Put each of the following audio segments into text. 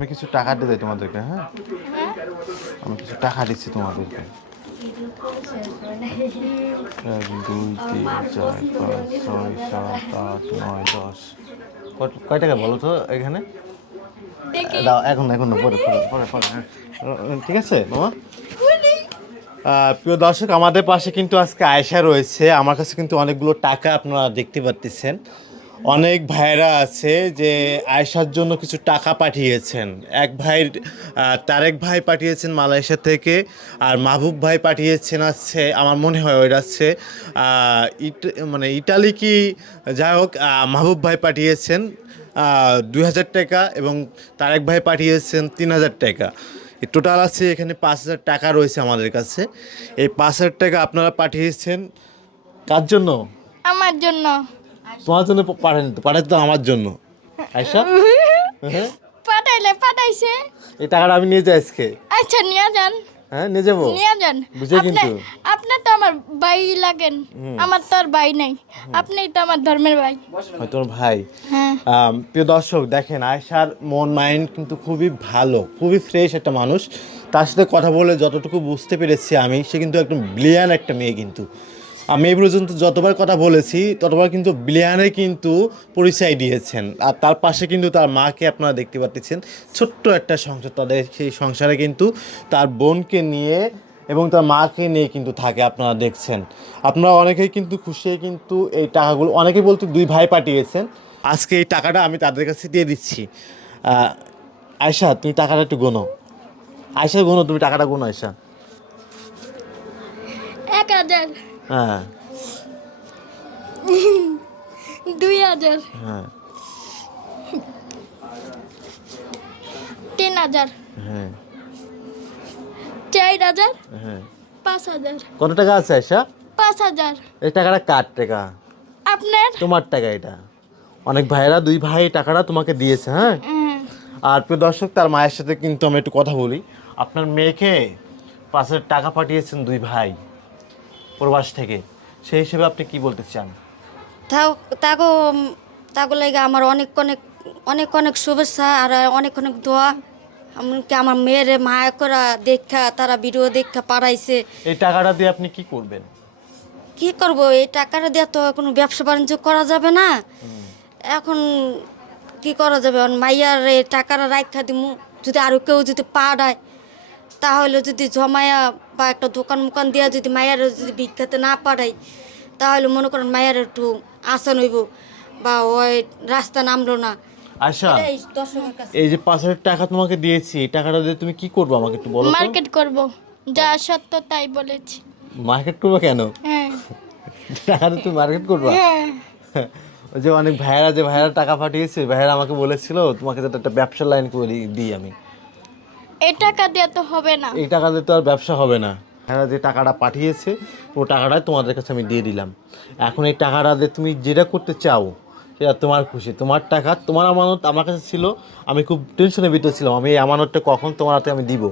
আমি কিছু টাকা দিয়ে দেই তোমাদেরকে, হ্যাঁ? আমি কিছু টাকা দিচ্ছি তোমাদেরকে। 1 2 3 4 5 6 7 8 9 10। কয় টাকা বলো তো এখানে? দাও, এখন না, পরে পরে পরে পরে, হ্যাঁ। ঠিক আছে মামা? প্রিয় দর্শক, আমাদের পাশে কিন্তু আজকে আয়েশা রয়েছে। আমার কাছে কিন্তু অনেকগুলো টাকা আপনারা দেখতে পাচ্ছেন। অনেক ভাইরা আছে যে আয়েশার জন্য কিছু টাকা পাঠিয়েছেন। এক ভাই তারেক ভাই পাঠিয়েছেন মালয়েশিয়া থেকে, আর মাহবুব ভাই পাঠিয়েছেন আছে আমার মনে হয় ওইটা আছে মানে ইটালি কি, যাই হোক, মাহবুব ভাই পাঠিয়েছেন 2,000 টাকা এবং তারেক ভাই পাঠিয়েছেন 3,000 টাকা। টোটাল আছে এখানে 5,000 টাকা রয়েছে আমাদের কাছে। এই 5,000 টাকা আপনারা পাঠিয়েছেন কার জন্য? আমার জন্য। তোমার জন্য পাঠায়নি তো, পাঠাইতো আমার জন্য। আয়শা, হ্যাঁ, পাঠাইছে। এই টাকাটা আমি নিয়ে যাই আজকে। আচ্ছা নিয়ে যান। হ্যাঁ, নিয়ে যাবো, নিয়ে যান। বুঝে কিন্তু। আপনার তো আমার ভাই লাগেন, আমার তো আর ভাই নাই। আপনিই তো আমার ধর্মের ভাই। তোমার ভাই। হ্যাঁ। প্রিয় দর্শক দেখেন, আয়েশার মন মাইন্ড কিন্তু খুবই ভালো, খুবই ফ্রেশ একটা মানুষ। তার সাথে কথা বলে যতটুকু বুঝতে পেরেছি আমি, সে কিন্তু একদম ব্রিলিয়ান্ট একটা মেয়ে। কিন্তু আমি এই পর্যন্ত যতবার কথা বলেছি ততবার কিন্তু ব্রিলিয়ান্টে কিন্তু পরিচয় দিয়েছেন। আর তার পাশে কিন্তু তার মাকে আপনারা দেখতে পাচ্ছেন, ছোট্ট একটা সংসার তাদের। সেই সংসারে কিন্তু তার বোনকে নিয়ে এবং তার মাকে নিয়ে কিন্তু থাকে, আপনারা দেখছেন। আপনারা অনেকেই কিন্তু খুশি, কিন্তু এই টাকাগুলো অনেকেই বলতে 2 ভাই পাঠিয়েছেন। আজকে এই টাকাটা আমি তাদের কাছে দিয়ে দিচ্ছি। আয়শা, তুমি টাকাটা একটু গোনো। আয়শা গোনো, তুমি টাকাটা গোনো আয়শা। 1,000, হ্যাঁ 2,000, হ্যাঁ 3,000, হ্যাঁ 4,000, হ্যাঁ 5,000। কত টাকা আছে আয়শা? 5,000। এই টাকাটা কার টাকা? আপনার? তোমার টাকা এটা। অনেক ভাইরা 2 ভাই টাকাটা তোমাকে দিয়েছে, হ্যাঁ। আর প্রিয় দর্শক, তার মায়ের সাথে কিন্তু আমি একটু কথা বলি। আপনার মেয়েকে 5,000 টাকা পাঠিয়েছেন 2 ভাই প্রবাস থেকে, সেই হিসেবে আপনি কি বলতে চান? তাগো তাগো লাগে আমার অনেক অনেক অনেক অনেক শুভেচ্ছা আর অনেক অনেক দোয়া। এমনকি আমার মেয়ের মায়া করা দেখা, তারা ভিডিও দেখা পাঠাইছে। এই টাকাটা দিয়ে আপনি কি করবেন? কি করব, এই টাকাটা দিয়ে তো কোনো ব্যবসা বাণিজ্য করা যাবে না। এখন কি করা যাবে, মাইয়ার এই টাকাটা রাখা দিমু, যদি আরও কেউ যদি পাঠায় তাহলে যদি জমায়া বা একটা দোকান মোকান দিয়া যদি মায়ের যদি ভিক্ষাতে না পাঠাই, তাহলে মনে করেন মায়ের একটু আসান হইব বা ওই রাস্তা নামলো না। আচ্ছা, এটাই দর্শকের কাছে। এই যে 5,000 টাকা তোমাকে দিয়েছি, এই টাকাটা দিয়ে তুমি কি করবে আমাকে একটু বলো তো। মার্কেট করব, যা সত্য তাই বলেছি। মার্কেট করবে কেন? হ্যাঁ টাকা দিয়ে তুমি মার্কেট করবা? হ্যাঁ। ওই যে অনেক ভাইয়েরা টাকা পাঠিয়েছে, ভাইয়েরা আমাকে বলেছিল তোমাকে যাতে একটা ব্যবসার লাইন করে দিই আমি। এই টাকা দিয়ে তো হবে না। এই টাকা দিয়ে তো আর ব্যবসা হবে না। ভাইয়েরা যে টাকাটা পাঠিয়েছে, ও টাকাটা তোমাদের কাছে আমি দিয়ে দিলাম। এখন এই টাকাটা দিয়ে তুমি যেটা করতে চাও সেটা তোমার খুশি। তোমার টাকা, তোমার আমানত আমার কাছে ছিল। আমি খুব টেনশনের ভিতরে ছিলাম, আমি এই আমানতটা কখন তোমার হাতে আমি দিব।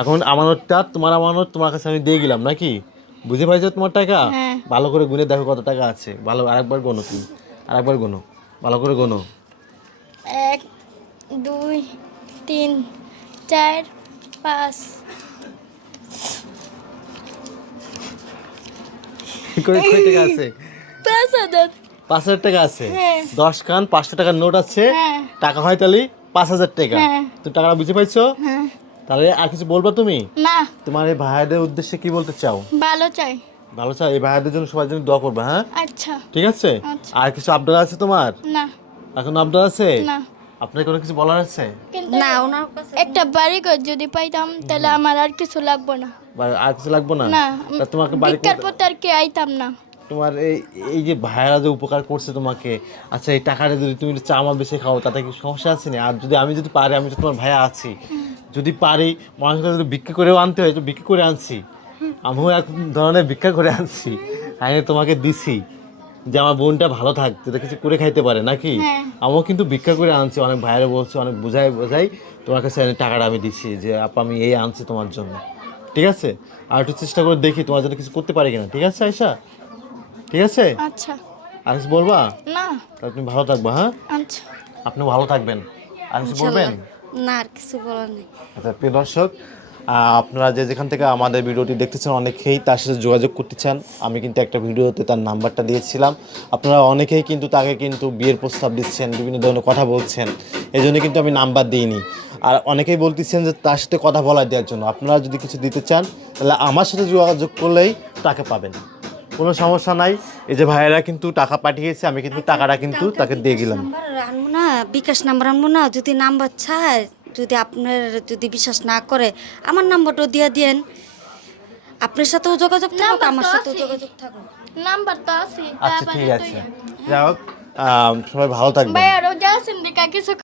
এখন আমানতটা, তোমার আমানত তোমার কাছে আমি দিয়ে গেলাম নাকি? বুঝে পাইছো তোমার টাকা? হ্যাঁ। ভালো করে গুনে দেখো কত টাকা আছে। ভালো, আরেকবার গোনো তুমি, আরেকবার গোনো, ভালো করে গোনো। 1 2 3 4 5। কই কই টাকা আছে? 5,000। 5,000 টাকা আছে। হ্যাঁ। 10 খান 500 টাকার নোট আছে। হ্যাঁ। টাকা হয় তাহলে 5,000 টাকা। হ্যাঁ। তুমি টাকাটা বুঝে পাইছো? হ্যাঁ। তাহলে আর কিছু বলবা তুমি? না, তোমার এই ভাইয়াদের উদ্দেশ্যে কি বলতে চাও? ভালো চাই। ভালো চাও, এই ভাইয়াদের জন্য সবার জন্য দোয়া করবা, হ্যাঁ? আচ্ছা। ঠিক আছে। আচ্ছা। আর কিছু আবদার আছে তোমার? না এখন আবদার আছে? না, আপনার কোনো কিছু বলার আছে? কিন্তু না, ওনার কাছে একটা বাড়ি ঘর যদি পাইতাম তাহলে আমার আর কিছু লাগবে না। বা আর কিছু লাগবে না? না, তা তোমাকে বাড়ি ভিক্ষার পথে আর কি আইতাম না। তোমার এই এই যে ভাইয়ারা যে উপকার করছে তোমাকে, আচ্ছা এই টাকাটা যদি তুমি চা আমার বেশি খাও তাতে কি সমস্যা আছে না? আর যদি আমি যদি পারি, আমি তো তোমার ভাইয়া আছি, যদি পারি মানুষকে যদি ভিক্ষা করেও আনতে হয় তো ভিক্ষা করে আনছি। আমিও এক ধরনের ভিক্ষা করে আনছি, আমি তোমাকে দিছি যে আমার বোনটা ভালো থাক, যাতে কিছু করে খাইতে পারে নাকি। হ্যাঁ। আমিও কিন্তু ভিক্ষা করে আনছি, অনেক ভাইয়ারা বলছে, অনেক বোঝাই তোমার কাছে আমি টাকাটা আমি দিছি যে আপা আমি এই আনছি তোমার জন্য। ঠিক আছে, আর একটু চেষ্টা করে দেখি তোমার জন্য কিছু করতে পারি কিনা। ঠিক আছে আয়শা? ঠিক আছে। আচ্ছা। আর কিছু বলবা? না। তাহলে তুমি ভালো থাকবা, হ্যাঁ? আচ্ছা। আপনি ভালো থাকবেন। আর কিছু বলবেন? না আর কিছু বলার নেই। আচ্ছা প্রিয় দর্শক, আপনারা যে যেখান থেকে আমাদের ভিডিওটি দেখতেছেন অনেকেই তার সাথে যোগাযোগ করতে চান। আমি কিন্তু একটা ভিডিওতে তার নাম্বারটা দিয়েছিলাম। আপনারা অনেকেই কিন্তু তাকে কিন্তু বিয়ের প্রস্তাব দিচ্ছেন, বিভিন্ন ধরনের কথা বলছেন, এই জন্য কিন্তু আমি নাম্বার দিইনি। আর অনেকেই বলতেছেন যে তার সাথে কথা বলা দেওয়ার জন্য। আপনারা যদি কিছু দিতে চান তাহলে আমার সাথে যোগাযোগ করলেই টাকা পাবেন, কোনো সমস্যা নাই। এই যে ভাইয়েরা কিন্তু টাকা পাঠিয়েছে, আমি কিন্তু টাকাটা কিন্তু তাকে দিয়ে গেলাম। নাম্বার আনবো না, বিকাশ নাম্বার আনবো না, যদি নাম্বার চায়, যদি আপনার যদি বিশ্বাস না করে আমার নাম্বারটা দিয়ে দেন, আপনার সাথেও যোগাযোগ থাকুক, নাম্বার আমার তো সাথেও আছে। যোগাযোগ থাকুক। নাম্বার তো আছে আচ্ছা ঠিক আছে, যাই হোক, সবাই ভালো থাকবেন। ভাই আরো যা আছেন দেখা কিছু